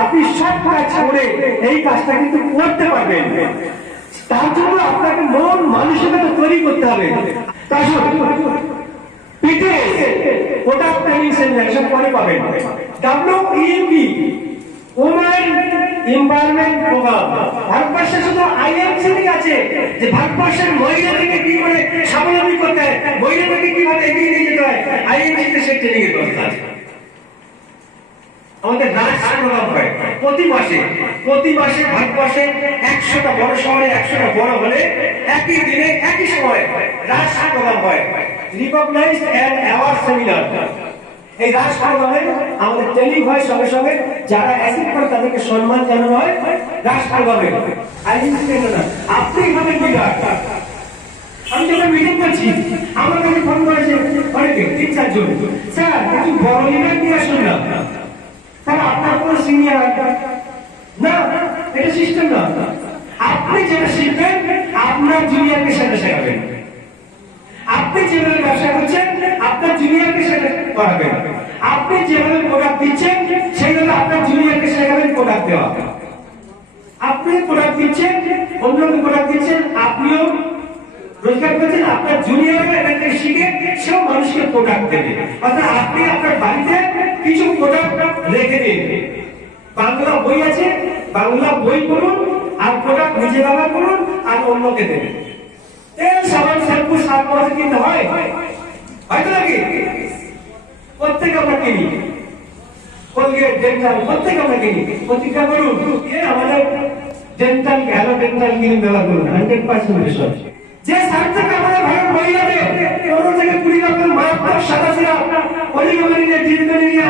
আপনি সব কাজ করে এই কাজটা কিন্তু করতে পারবেন। তার জন্য আপনাকে মন মানসিকতা তৈরি করতে হবে। পিটিএস ওটা ট্রেনিং সেন্টার সব পরে পাবেন। WEP ওমেন এনভায়রনমেন্ট প্রোগ্রাম, ভারতবর্ষে শুধু IMC আছে যে ভারতবর্ষের মহিলাদেরকে কি করে স্বাবলম্বী করতে হয়, মহিলাদেরকে কিভাবে এগিয়ে নিয়ে যেতে হয়, IMC তে সেই ট্রেনিং এর ব্যবস্থা আছে। আমাদের রাষ্ট্র প্রোগ্রাম হয় প্রতি মাসে ভারতবর্ষে 100টা বড় শহরে 100টা বড় হলে একই দিনে একই সময় রাষ্ট্র প্রোগ্রাম হয়, রিকগনাইজড এন্ড অ্যাওয়ার্ড সেমিনার। এই রাষ্ট্র প্রোগ্রামে আমাদের ট্রেনিং হয়, সঙ্গে সঙ্গে যারা অ্যাচিভ করে তাদেরকে সম্মান জানানো হয় রাষ্ট্র প্রোগ্রামে। আপনি এখানে লিডার। আমি যখন মিটিং করছি আমার কাছে ফোন করেছে অনেকে 3-4 জন, স্যার একটু বড় লিডার নিয়ে আসুন না। তাহলে আপনার কোনো সিনিয়র না, এটা সিস্টেম না। আপনি যেটা শিখবেন আপনার জুনিয়রকে সেটা শেখাবেন। আপনি যেভাবে ব্যবসা করছেন আপনার জুনিয়রকে সেটা করাবেন। আপনি যেভাবে প্রোডাক্ট দিচ্ছেন সেইভাবে আপনার জুনিয়রকে শেখাবেন প্রোডাক্ট দেওয়া। আপনি প্রোডাক্ট দিচ্ছেন, অন্যকে প্রোডাক্ট দিচ্ছেন, আপনিও রোজগার করছেন, আপনার জুনিয়ররা এটা থেকে শিখে সেও মানুষকে প্রোডাক্ট দেবে। অর্থাৎ আপনি আপনার বাড়িতে কিছু প্রোডাক্ট রেখে দিন। বাংলা বই আছে, বাংলা বই পড়ুন আর প্রোডাক্ট নিজে ব্যবহার করুন আর অন্যকে দেবেন। তেল সাবান শ্যাম্পু সার মাসে কিনতে হয়, হয়তো নাকি প্রত্যেকে আমরা কিনি, কোলগেট ডেন্টাল প্রত্যেকে আমরা কিনি। প্রতিজ্ঞা করুন আমাদের ডেন্টাল হ্যালো ডেন্টাল ক্লিন ব্যবহার করুন, 100% রিসার্চ। যে সার থেকে আমাদের ভারত মহিলাদের 15 থেকে 20 রকম মারাত্মক সাদাসিরা অলিগোমেরিয়া, ডিজমেরিয়া,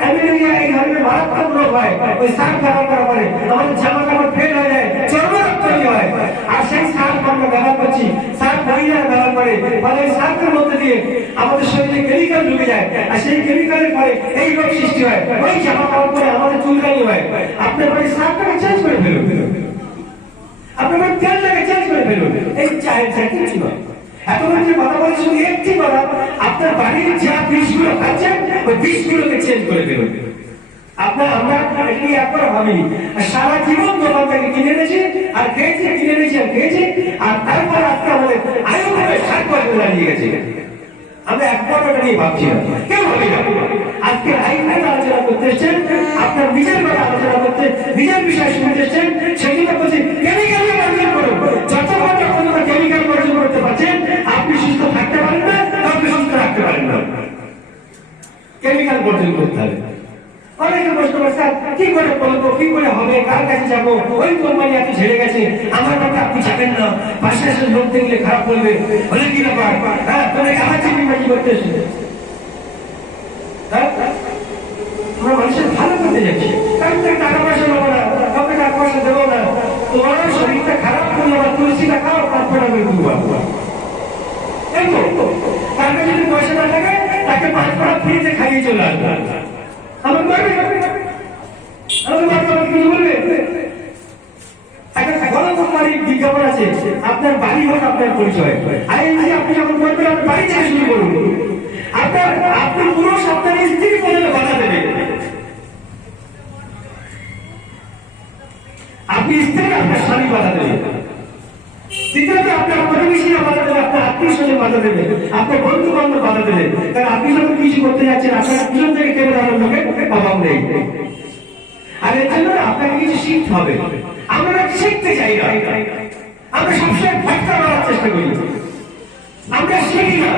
অ্যামেরিয়া, এই ধরনের মারাত্মক রোগ হয় ওই সার ব্যবহার করার পরে আমাদের জামা কাপড় ফেল হয়ে যায়, চর্মরোগ তৈরি হয়। আর সেই সার আমরা ব্যবহার করছি, সার মহিলারা ব্যবহার করে, ফলে এই সারের মধ্যে দিয়ে আমাদের শরীরে কেমিক্যাল ঢুকে যায় আর সেই কেমিক্যালের পরে এই রোগ সৃষ্টি হয়। ওই জামা কাপড় পরে আমাদের চুলকানি হয়। আপনার বাড়ির সারটাকে চেঞ্জ করে ফেলুন, আপনার বাড়ির তেলটাকে চেঞ্জ করে ফেলুন। এই কিছু নয়। এতক্ষণ যে কথা বলে শুধু একটি কথা, আপনার বাড়ির যা বিষগুলো খাচ্ছেন ওই বিষগুলোকে চেঞ্জ করে ফেলুন। আমরা এটি একবার ভাবিনি, সারা জীবন দোকান থেকে কিনে এনেছি আর খেয়েছি, কিনে এনেছি আর খেয়েছি, আর তারপর আজকে আমাদের আয়ু ভাবে 60 বছর দাঁড়িয়ে গেছে। আমরা একবার ওটা নিয়ে ভাবছি না, কেউ ভাবি না। আজকে আইনের আলোচনা করতে এসছেন, আপনার নিজের কথা আলোচনা করতে, নিজের বিষয় শুনতে এসছেন, সেই জন্য বলছি কেমিক্যাল বর্জন করুন। যতক্ষণ আপনারা কেমিক্যাল বর্জন করতে পারছেন আপনি সুস্থ থাকতে পারেন না, কাউকে সুস্থ রাখতে পারেন না। কেমিক্যাল বর্জন করতে হবে। অনেকে প্রশ্ন করছে কি করে বলবো, কি করে হবে, কার কাছে যাবো, ওই কোম্পানি আপনি ছেড়ে গেছে, আমার কথা আপনি যাবেন না, পাশে এসে লোক দেখলে খারাপ বলবে, বলে কি ব্যাপার, হ্যাঁ তোরা আমার চিকিৎসা করতে এসে আমরা মানুষের ভালো করতে যাচ্ছি, কারণ টাকা পয়সা নেবো না, কাউকে টাকা পয়সা দেবো না, তোমার শরীরটা খারাপ করলে আমার তুলসীটা খাও, তারপর আমি ঘুরবো। এই তো তার কাছে যদি পয়সা না থাকে তাকে 5 টাকা ফ্রিতে খাইয়ে চলে আসবে। আমার মারবে, কিছু বলবে। একটা গণকম্পানির বিজ্ঞাপন আছে, আপনার বাড়ি হোক আপনার পরিচয়। আইএনজি আপনি যখন করবেন আপনার বাড়ি থেকে শুরু করুন। আপনি পুরুষ আপনার স্ত্রী পর্যন্ত বাধা দেবে, আপনি স্ত্রী আপনার স্বামী বাধা দেবে, দ্বিতীয়ত আপনার প্রতিবেশীরা বাধা দেবে, আপনার আত্মীয় স্বজন বাধা দেবে, আপনার বন্ধু বান্ধব বাধা দেবে। কারণ আপনি যখন কিছু করতে যাচ্ছেন আপনার পিছন থেকে কেউ দাঁড়ানোর লোকের অভাব নেই। আর এর জন্য আপনাকে কিছু শিখতে হবে। আমরা শিখতে চাই না, আমরা সবসময় ফাটকা মারার চেষ্টা করি, আমরা শিখি না,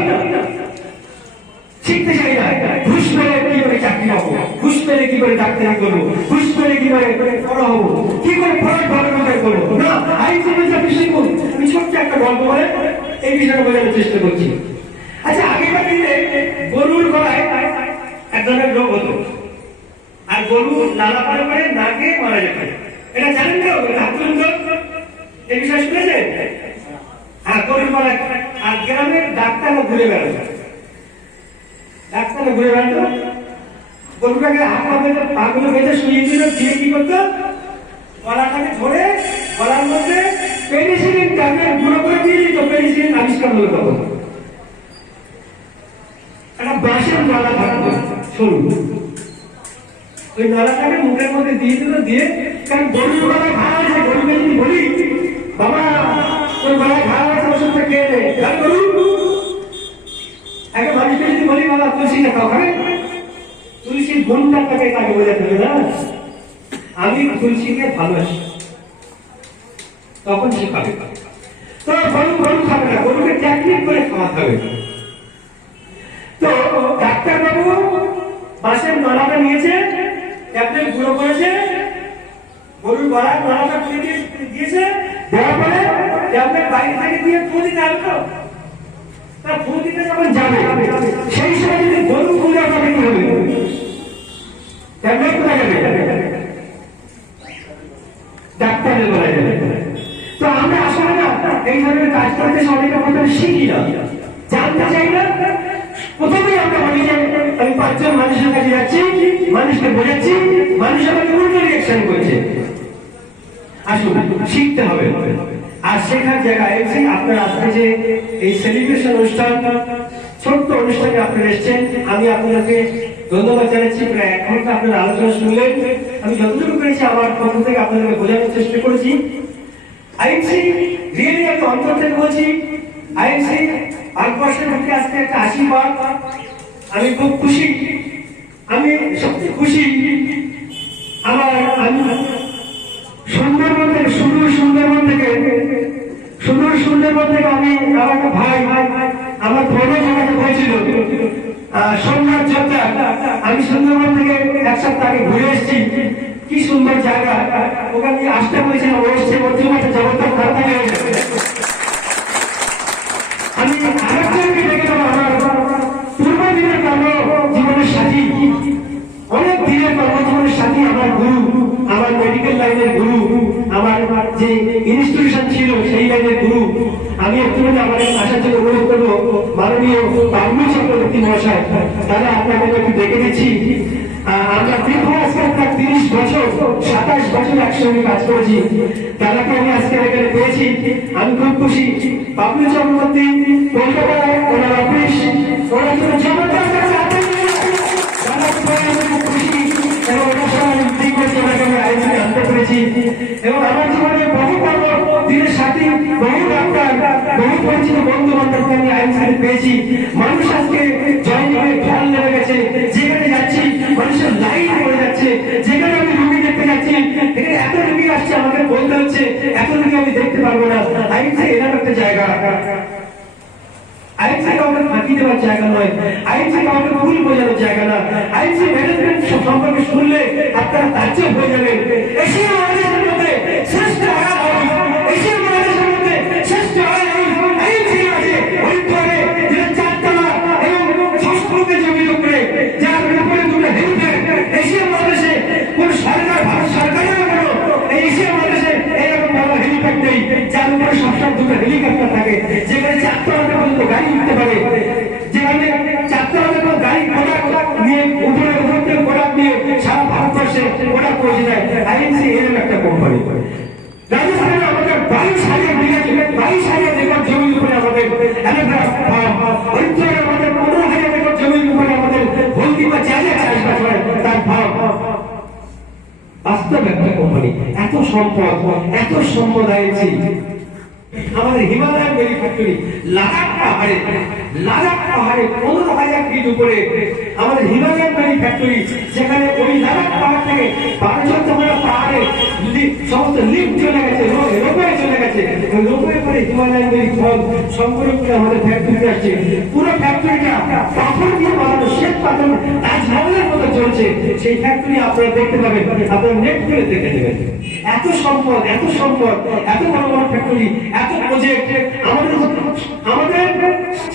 শিখতে চাই না। ঘুষ পেলে কি করে চাকরি পাবো, ঘুষ পেলে কি করে ডাক্তারি করবো, ঘুষ পেলে কি করে বড় হবো, কি করে ফরজ ভালো করবো না। আপনি শিখুন। আমি ছোট্ট একটা গল্প বলে এই বিষয়টা বোঝানোর চেষ্টা করছি। আচ্ছা, আগেকার দিনে গরুর গলায় এক ধরনের রোগ হতো, আর গরু লালা পরে পরে নাকে মারা যেত। এটা জানেন তো? এই বিষয় শুনেছেন? হ্যাঁ, গরুর গলায়। আর গ্রামের ডাক্তাররা ঘুরে বেড়াতো, ডাক্তাররা ঘুরে বেড়াতো, গরুটাকে হাত পা বেঁধে পাগুলো বেঁধে শুয়ে দিল, দিয়ে কি করতো গলাটাকে ধরে গলার মধ্যে পেনিসিলিন ট্যাবলেট গুঁড়ো করে দিয়ে দিত। পেনিসিলিন আবিষ্কার হলো তখন। একটা বাঁশের গলা থাকতো সরু, ওই নালাটাকে মুখের মধ্যে দিয়ে দিল, দিয়ে কারণ গরুর গলায় ঘা আছে, গরুকে যদি বলি বাবা তোর গলায় ঘা আছে ওষুধটা খেয়ে দে, গরু একটা মানুষকে যদি বলি বাবা তুলসীটা খাও, খাবে? তুলসীর গুণটা তাকে তাকে বোঝাতে হবে না, আমি তুলসীকে ভালোবাসি, তখন সে খাবে। তো গরু খাবে না, গরুকে টেকনিক করে খাওয়াতে হবে। তো ডাক্তারবাবু বাঁশের নলাটা নিয়েছে, ট্যাবলেট গুঁড়ো করেছে, গরুর গলায় নলাটা খুলে দিয়েছে, দেওয়ার পরে ট্যাবলেট বাইরে থেকে দিয়ে ফু দিতে হবে। তো তা ফু দিতে যখন যাবে সেই সময় যদি গরু খুলে আপনাকে কি হবে? ট্যাবলেট কোথায় যাবে? ডাক্তারের গলায় যাবে। তো আমরা আসলে না এই ধরনের কাজ করতে অনেক রকম শিখি না, জানতে চাই না। প্রথমেই আমরা বলি যে আমি 5 জন মানুষের কাছে যাচ্ছি, মানুষকে বোঝাচ্ছি, মানুষ আমাকে উল্টো রিয়াকশন করছে। আসুন শিখতে হবে। আর শেখার জায়গায় এসে আপনার আজকে যে এই সেলিব্রেশন অনুষ্ঠান, ছোট্ট অনুষ্ঠানে আপনারা এসেছেন, আমি আপনাদেরকে ধন্যবাদ জানাচ্ছি। প্রায় 1 ঘন্টা আপনারা আলোচনা শুনলেন, আমি যতটুকু পেরেছি আমার পক্ষ থেকে আপনাদেরকে বোঝানোর চেষ্টা করেছি। আইএনসি রিয়েলি আমি অন্তর থেকে বলছি, আইএনসি ভারতবর্ষের মধ্যে আজকে একটা আশীর্বাদ। আমি খুব খুশি, আমি সবচেয়ে খুশি। আমি সুন্দরবন থেকে সুন্দরবন থেকে আমি আমার একটা ভাই আমার ফোনে যোগাযোগ হয়েছিল সোমনাথ যোদ্ধা। আমি সুন্দরবন থেকে 1 সপ্তাহ আগে ঘুরে এসেছি, কি সুন্দর জায়গা, ওখানে আসতে বলেছিলাম, ও এসছে মধ্যমাঠে জগত্তার খারাপ হয়ে গেছে। আমি আরেকজনকে দেখে দেবো, আমার পূর্বদিনের কর্মজীবনের সাথী, অনেক দিনের কর্মজীবনের সাথী, আমার গুরু, আমার মেডিকেল লাইনের গুরু, আমার যে ইনস্টিটিউশন ছিল সেই লাইনের গুরু। আমি একটু আমার আসার জন্য অনুরোধ করবো মাননীয় বাবলু চক্রবর্তী মহাশয়, তারা আপনাকে একটু দেখে দিচ্ছি। আমরা দীর্ঘ আজকে 30 বছর 27 বছর একসঙ্গে কাজ করেছি, তারাকে আমি আজকে এখানে পেয়েছি, আমি খুব খুশি। বাবলু চক্রবর্তী কলকাতায় ওনার অফিস, ওনার জন্য জবরদস্ত এবং আমার জীবনে বহু দিনের সাথী, বহু ডাক্তার, বহু পরিচিত বন্ধু বান্ধবকে আমি আইনসাইড পেয়েছি। মানুষ আজকে জয়েন করে ঢল নেমে গেছে, যেখানে যাচ্ছি মানুষের লাইন পড়ে যাচ্ছে, যেখানে আমি রুগী দেখতে যাচ্ছি এখানে এত রুগী আসছে, আমাকে বলতে হচ্ছে এত রুগী আমি দেখতে পারবো না। আইনসাইড এরকম একটা জায়গা, আইনসি কাউকে ফাঁকি দেওয়ার জায়গা নয়, আইনসি কাউকে ভুল বোঝানোর জায়গা না। আইনসি ম্যানেজমেন্ট সম্পর্কে শুনলে আপনারা তাজ্জব হয়ে যাবেন। এশিয়ান মহাদেশের মধ্যে শ্রেষ্ঠ এশিয়ান মহাদেশের মধ্যে শ্রেষ্ঠ আইনসি আছে হরিদ্বারে, যেটা 4 তলা এবং 6 ফুটের জমির উপরে, যার উপরে 2টা হেলিপ্যাড। এশিয়ান মহাদেশে কোন সরকার, ভারত সরকারের কোনো এই এশিয়ান মহাদেশে এরকম বড় হেলিপ্যাড নেই, যার উপরে সবসময় 2টা হেলিকপ্টার থাকে, যেখানে 4 তলা পর্যন্ত গাড়ি উঠতে পারে, যেখানে 4 তলা গাড়ি নিয়ে উপরে প্রোডাক্ট নিয়ে সারা ভারতবর্ষে প্রোডাক্ট পৌঁছে যায়। আইএনসি এরকম একটা কোম্পানি। রাজস্থানে আমাদের 22,000 বিঘা, 22,000 একর জমির উপরে আমাদের অ্যালোগ্রাফ ফার্ম, হরিদ্বারে আমাদের 15,000 একর জমির উপরে আমাদের হলদি বা চালের চাষবাস হয়, তার ফার্ম। বাস্তব একটা কোম্পানি, এত সম্পদ আইএনসি। আমাদের হিমালয়ান বেরি ফ্যাক্টরি লাদাখ পাহাড়ে 15,000 ফিট উপরে আমাদের হিমালয়ান বেরি ফ্যাক্টরি, যেখানে ওই লাদাখ পাহাড় থেকে 12-14 পাহাড়ে সমস্ত লিফট চলে গেছে, রোপওয়ে চলে গেছে, ওই রোপওয়ে করে হিমালয়ান বেরি ফল সংগ্রহ করে আমাদের ফ্যাক্টরিতে আসছে। পুরো ফ্যাক্টরিটা পাথর দিয়ে বানানো, শ্বেত পাথর, তাজমহলের মতো চলছে। সেই ফ্যাক্টরি আপনারা দেখতে পাবেন, আপনারা নেট করে দেখে নেবেন। এত সম্পদ, এত বড় বড় ফ্যাক্টরি, এত প্রজেক্ট। আমাদের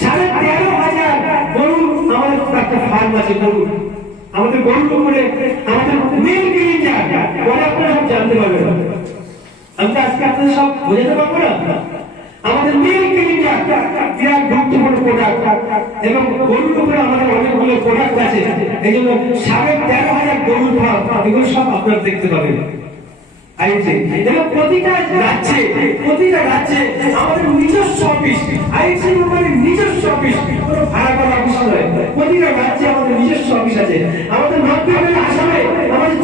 13,500 গরু, আমাদের একটা ফার্ম আছে গরু, আমাদের গরুর উপরে আমাদের মিল্ক ইন্ডিয়া পরে আপনারা সব জানতে পারবেন। আমি তো আজকে আপনাদের সব বোঝাতে পারবো না। আমাদের মিল্ক ইন্ডিয়া বিরাট গুরুত্বপূর্ণ প্রোডাক্ট, এবং গরুর উপরে আমাদের অনেকগুলো প্রোডাক্ট আছে। এই জন্য 13,500 গরুর ফার্ম, এগুলো সব আপনারা দেখতে পাবেন। আইএনসি এবং প্রতিটা রাজ্যে আমাদের নিজস্ব অফিস, আইএনসি মানে নিজস্ব অফিস, কোনো ভাড়া করা অফিস নয়। প্রতিটা রাজ্যে আমাদের নিজস্ব অফিস আছে। আমাদের নর্থ বেঙ্গল আসামে আমাদের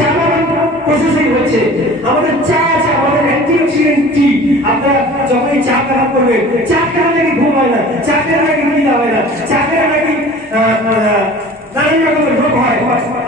চা বাগান প্রসেসিং হচ্ছে, আমাদের চা আছে, আমাদের অ্যান্টিঅক্সিডেন্ট টি। আপনারা যখনই চা খারাপ করবেন, চা খেলে নাকি ঘুম হয় না, চা খেলে নাকি খিদা হয় না, চা খেলে নাকি নানান রকমের রোগ হয়।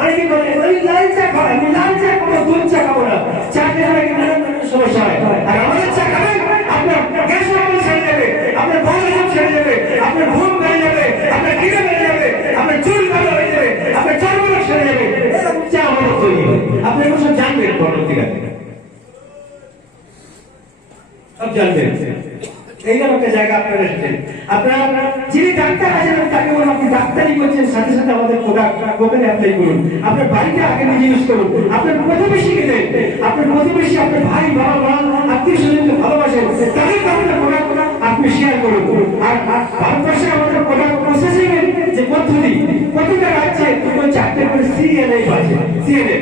অনেকে বলে ওই লাল চা খাওয়া, আমি লাল চা খাবো, দুধ চা খাবো না, চা খেলে নাকি নানান সমস্যা হয়। আর আমাদের চা খাবেন, আপনার গ্যাস অম্বল ছেড়ে যাবে, আপনার বদহজম ছেড়ে যাবে, আপনার ঘুম বেড়ে যাবে, আপনার খিদে বেড়ে যাবে, আপনার চুল ভালো হয়ে যাবে, আপনার চর্মরোগ সেরে যাবে। এরকম চা আমাদের তৈরি হয়। আপনি এগুলো সব জানবেন পরবর্তীকালে, সব জানবেন। এইরকম একটা জায়গা আপনারা এসেছেন। আপনারা যিনি ডাক্তার আছেন তাকে বলুন আপনি ডাক্তারি করছেন, সাথে সাথে আমাদের প্রোডাক্ট ওখানে অ্যাপ্লাই করুন। আপনার বাড়িতে আগে নিজে ইউজ করুন, আপনার প্রতিবেশীকে দেন, আপনার প্রতিবেশী, আপনার ভাই, বাবা, মা, আত্মীয় স্বজনকে ভালোবাসেন, তাদের আপনার প্রোডাক্ট আপনি শেয়ার করুন। আর ভারতবর্ষে আমাদের প্রোডাক্ট প্রসেসিং এর যে পদ্ধতি, প্রতিটা রাজ্যে দুটো চারটে করে সিএনএ আছে। সিএনএ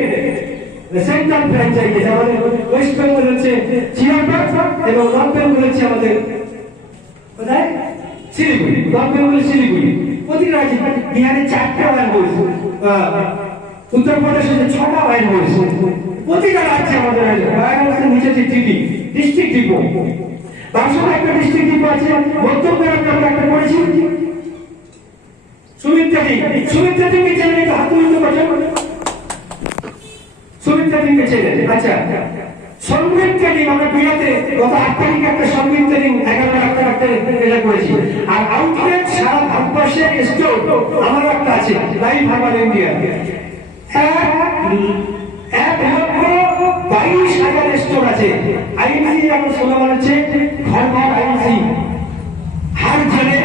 সেন্ট্রাল ফ্র্যাঞ্চাইজি, আমাদের ওয়েস্ট বেঙ্গল হচ্ছে চিরাংপাট এবং নর্থ বেঙ্গল হচ্ছে আমাদের কোথায় শিলিগুড়ি, নর্থ বেঙ্গল শিলিগুড়ি। প্রতিটা রাজ্যে বিহারে 4টা ওয়াইন হাউস, উত্তরপ্রদেশে 6টা ওয়াইন হাউস। প্রতিটা রাজ্যে আমাদের ওয়াইন হাউসের নিচে যে টিডি ডিস্ট্রিক্ট ডিপো, বাক্সতে একটা ডিস্ট্রিক্ট ডিপো আছে, মধ্যমগ্রামে আমরা একটা করেছি। সুমিত্রা দিকে চেনে, হাত তুলতে পারছেন? সুমিত্রা দিকে চেনে? আচ্ছা, সঙ্গীত ট্রেনিং আমরা বিরাতে গত 8 তারিখে একটা সঙ্গীত ট্রেনিং 11 লাখ টাকা এটা করেছি। আর আউটলেট সারা ভারতবর্ষে স্টোর আমার একটা আছে, লাইভ হারবাল ইন্ডিয়া, 1,22,000 স্টোর আছে। আইএনসি এখন স্লোগান হচ্ছে ঘর ঘর আইএনসি, হার জেনে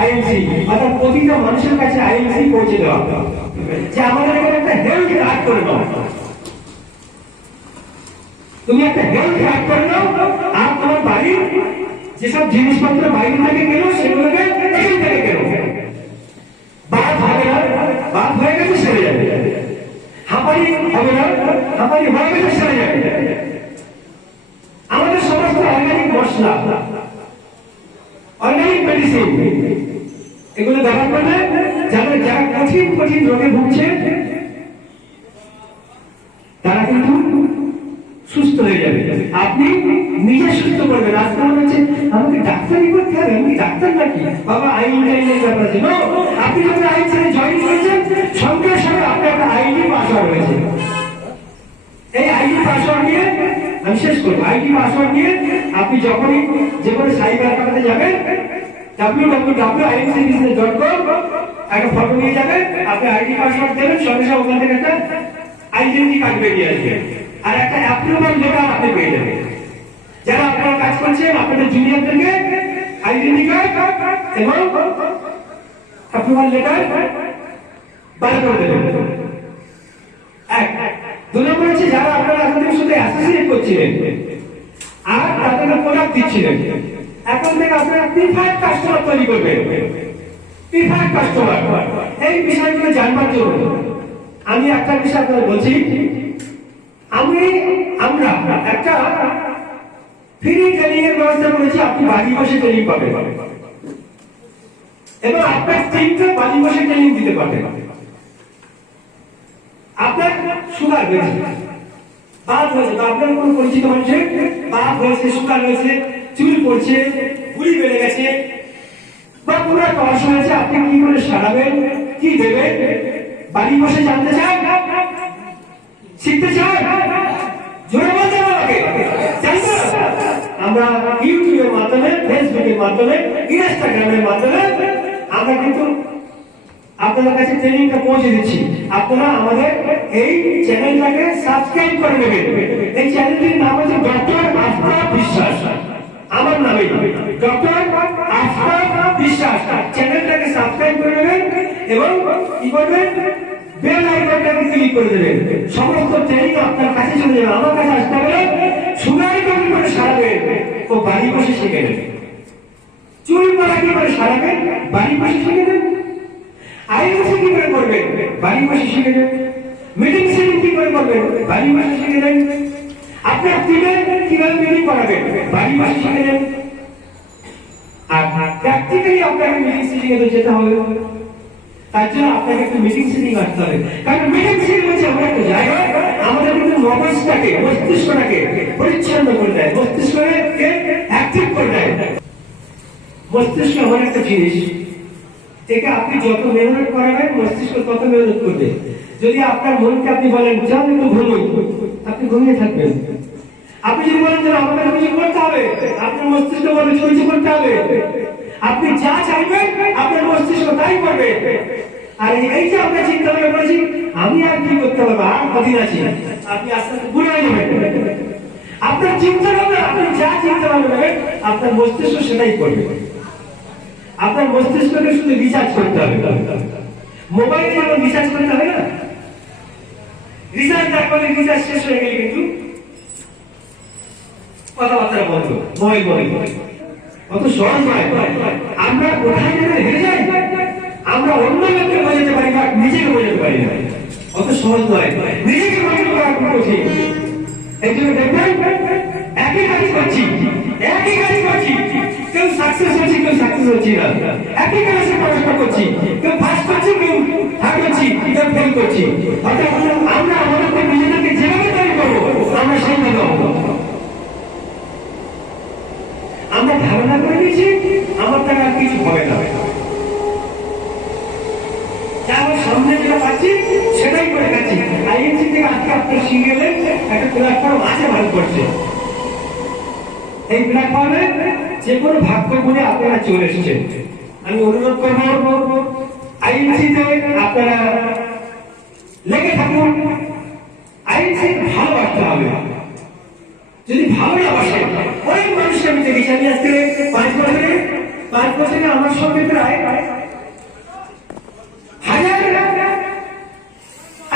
আইএনসি, অর্থাৎ প্রতিটা মানুষের কাছে আইএনসি পৌঁছে দেওয়া, যে আমাদের এখানে একটা হেলথ কার্ড করে দাও, তুমি একটা হেলথ কার্ড করে দাও, আর তোমার বাড়ির যেসব জিনিসপত্র বাইরে থেকে গেল সেগুলোকে এখান থেকে গেল, বাদ হবে না, বাদ হয়ে গেছে সেরে যাবে, হাঁপানি হবে না, হাঁপানি হয়ে গেছে সেরে যাবে। আমাদের সমস্ত অর্গানিক মশলা, অর্গানিক মেডিসিন, এগুলো ব্যবহার করলে যারা কঠিন রোগে ভুগছে তারা কিন্তু সুস্থ হয়ে যাবে। আপনি নিজে সুস্থ করবেন। আজকে মনে হচ্ছে আমাকে ডাক্তারি করতে হবে, আমি ডাক্তার নাকি বাবা, আইনের ব্যাপার আছে। আপনি যখন আইন ছেড়ে জয়েন করেছেন, সঙ্গে সঙ্গে আপনার একটা আইডি পাসওয়ার্ড হয়েছে। এই আইডি পাসওয়ার্ড নিয়ে আমি শেষ করবো। আইডি পাসওয়ার্ড নিয়ে আপনি যখনই যে কোনো সাইবার ক্যাফেতে যাবেন, www.incbusiness.com, একটা ফটো নিয়ে যাবেন, আপনি আইডি পাসওয়ার্ড দেবেন, সঙ্গে সঙ্গে ওখান থেকে একটা আইডেন্টি কার্ড বেরিয়ে আসবে, আর একটা অ্যাপ্রুভাল লেটার আপনি পেয়ে যাবেন। যারা আপনারা কাজ করছেন আপনাদের জুনিয়রদেরকে আইডেন্টি কার্ড এবং অ্যাপ্রুভাল লেটার বার করে দেবেন। এক, 2 নম্বর হচ্ছে যারা আপনারা আপনাদের সাথে অ্যাসোসিয়েট করছিলেন আর আপনারা প্রোডাক্ট দিচ্ছিলেন, এখন থেকে আপনারা প্রিফার্ড কাস্টমার তৈরি করবেন। প্রিফার্ড কাস্টমার, এই বিষয়গুলো জানবার জন্য আমি একটা বিষয় আপনাদের বলছি। আমরা একটা ফ্রি ট্রেনিং এর ব্যবস্থা করেছি, আপনি বাড়ি বসে ট্রেনিং পাবেন এবং আপনার টিমকে বাড়ি বসে ট্রেনিং দিতে পারবেন। আপনার সুগার হয়েছে, বাত হয়েছে, বা আপনার কোনো পরিচিত মানুষের বাত হয়েছে, সুগার হয়েছে, চুল পড়ছে, ভুঁড়ি বেড়ে গেছে, বা কোনো একটা অসুখ হয়েছে, আপনি কি করে সারাবেন, কি দেবেন, বাড়ি বসে জানতে চান, শিখতে চান, জোরে বলতে হবে। আমরা ইউটিউবের মাধ্যমে, ফেসবুকের মাধ্যমে, ইনস্টাগ্রামের মাধ্যমে আমরা কিন্তু আপনাদের কাছে ট্রেনিংটা পৌঁছে দিচ্ছি। আপনারা আমাদের এই চ্যানেলটাকে সাবস্ক্রাইব করে নেবেন। এই চ্যানেলটির নাম হচ্ছে ডক্টর আফতাব বিশ্বাস, আমার নামে ডক্টর আফতাব বিশ্বাস। চ্যানেলটাকে সাবস্ক্রাইব করে নেবেন এবং কি করবেন, বেল আইকনটাকে ক্লিক করে দেবেন। সমস্ত ট্রেনিং আপনার কাছে চলে যাবে। আমার কাছে আসতে হবে, সুগার কি করে সারাবেন ও বাড়ি বসে শিখে নেবেন, চুল পড়া কি করে সারাবেন বাড়ি বসে শিখে নেবেন, আইএনসি কি করে করবেন বাড়ি বসে শিখে নেবেন, মিটিং সেটিং কি করে করবেন বাড়ি ভাষা শিখে নেন। আপনার টিমে কিভাবে মিটিং করাবেন, বাড়ি ভাষা শিখে নেন। আর প্র্যাকটিক্যালি আপনাকে মিটিং সিটিং এ যেতে হবে। তার জন্য আপনাকে একটু মিটিং সিটিং আসতে হবে। কারণ মিটিং সিটিং হচ্ছে এমন একটা জায়গা আমাদের কিন্তু মগজটাকে, মস্তিষ্কটাকে পরিচ্ছন্ন করে দেয়, মস্তিষ্ককে অ্যাক্টিভ করে দেয়। মস্তিষ্ক এমন একটা জিনিস, একে আপনি যত মেহনত করাবেন মস্তিষ্ক তত মেহনত করবে। যদি আপনার মনকে আপনি বলেন চল একটু ঘুমোই, আপনি ঘুমিয়ে থাকবেন। আপনি যদি বলেন যে আমাকে কিছু করতে হবে, আপনার মস্তিষ্ক বলে কিছু করতে হবে। আপনি যা চাইবেন আপনার মস্তিষ্ক তাই করবে। আর এই যে আপনার চিন্তা ভাবনা করেছি আমি আর কি করতে পারবো, আর কদিন আছি, আপনি আস্তে আস্তে ভুলে যাবেন। আপনার চিন্তা ভাবনা, আপনি যা চিন্তা ভাবনা করবেন আপনার মস্তিষ্ক সেটাই করবে। আপনার মস্তিষ্ককে শুধু রিচার্জ করতে হবে। মোবাইলে যেমন রিচার্জ করতে হবে না, রিচার্জ না করলে রিচার্জ শেষ হয়ে গেলে কিন্তু কথাবার্তা বন্ধ, মোবাইল বন্ধ। অত সহজ নয়। আমরা কোথায় যেতে হেরে যাই, আমরা অন্য লোককে বোঝাতে পারি না, নিজেকে বোঝাতে পারি না। অত সহজ নয়, নিজেকে বোঝাতে পারা খুব কঠিন। এই জন্য দেখবেন একই কাজ করছি, কেউ সাকসেস হচ্ছে, কেউ সাকসেস হচ্ছে না। একই কাজে পড়াশোনা করছি, কেউ ফার্স্ট করছি, কেউ থার্ড হচ্ছি, কেউ ফেল করছি। অর্থাৎ আমরা আমাদের নিজেদেরকে যেভাবে তৈরি করবো আমরা সেইভাবে হবো। আমরা ধারণা করে নিয়েছি আমার দ্বারা আর কিছু হবে না, যা আমার সামনে যেটা পাচ্ছি সেটাই করে গেছি। আইএনসি থেকে আজকে আপনার সিঙ্গেলে একটা প্ল্যাটফর্ম আছে ভালো করছে। এই প্ল্যাটফর্মে যে কোনো ভাগ্য গুণে আপনারা চলে এসেছেন। আমি অনুরোধ করবো আইএনসিতে আপনারা লেগে থাকুন। আইএনসি ভালোবাসতে হবে, যদি ভালো না বাসে অনেক মানুষকে আমি দেখেছি। আমি আজকে 5 বছরে আমার সঙ্গে প্রায় হাজার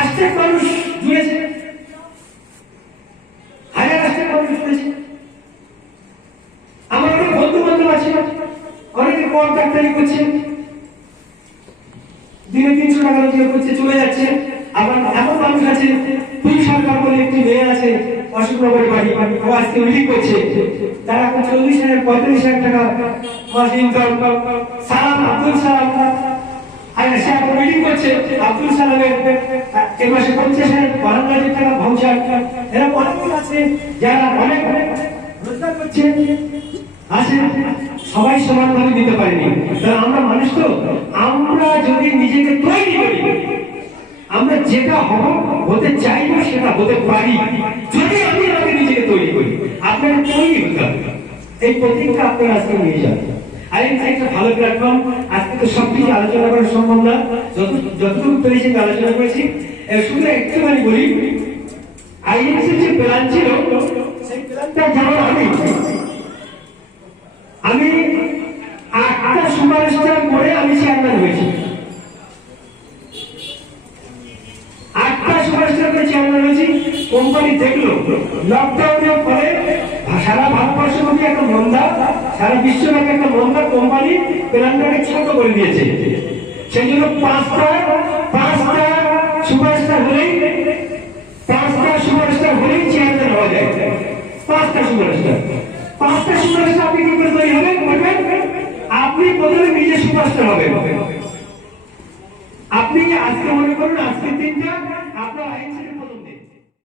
আষ্টেক মানুষ জুড়েছে, হাজার আষ্টেক মানুষ জুড়েছে। আমার অনেক বন্ধু বান্ধব আছে, অনেকে কম ডাক্তারি করছে, দিনে 300 টাকা রোজগার করছে, চলে যাচ্ছে। আবার এমন মানুষ আছে, তুই সরকার বলে একটি মেয়ে আছে অশোকনগরের বাড়ি, ও আজকে মিটিং করছে, তারা 40,000 45,000 টাকা মাস ইনকাম। সালাম, আব্দুল সালাম, আর সে এখন মিটিং করছে। আব্দুল সালামের এ মাসে 50,000 52,000 টাকা ভাউচার। এরা অনেক আছে যারা অনেক রোজগার করছে, আছে। সবাই সমানভাবে দিতে পারেনি। কারণ আমরা মানুষ তো, আমরা যদি নিজেকে তৈরি করি, আমরা যেটা হতে চাই না সেটা হতে পারি যদি আমি আমাকে নিজেকে তৈরি করি। আপনার তৈরি হতে হবে, এই প্রতীকটা আপনারা আজকে নিয়ে যান। আইএনসি একটা ভালো প্ল্যাটফর্ম। আজকে তো সবকিছু আলোচনা করা সম্ভব না, যতটুকু পেরেছি আলোচনা করেছি। শুধু একটুখানি বলি, আইএনসির যে প্ল্যান ছিল সেই প্ল্যানটা যেমন আমি 8টা সুপারস্টার করে আমি চেয়ারম্যান হয়েছি। 8টা সুপারস্টার করে চেয়ারম্যান হয়েছি। কোম্পানি দেখলো লকডাউনের ফলে সারা ভারতবর্ষব্যাপী একটা মন্দা, সারা বিশ্বব্যাপী একটা মন্দা, কোম্পানি প্ল্যানটাকে ছোট করে দিয়েছে। সেই জন্য 5টা সুপারস্টার হলেই চেয়ারম্যান হওয়া যায়। 5টা সুপারস্টার আপনি কি করে তৈরি হবেন? আপনি প্রথমে নিজে সুপারস্টার হবেন। আপনি আজকে মনে করুন আজকের দিনটা আপনার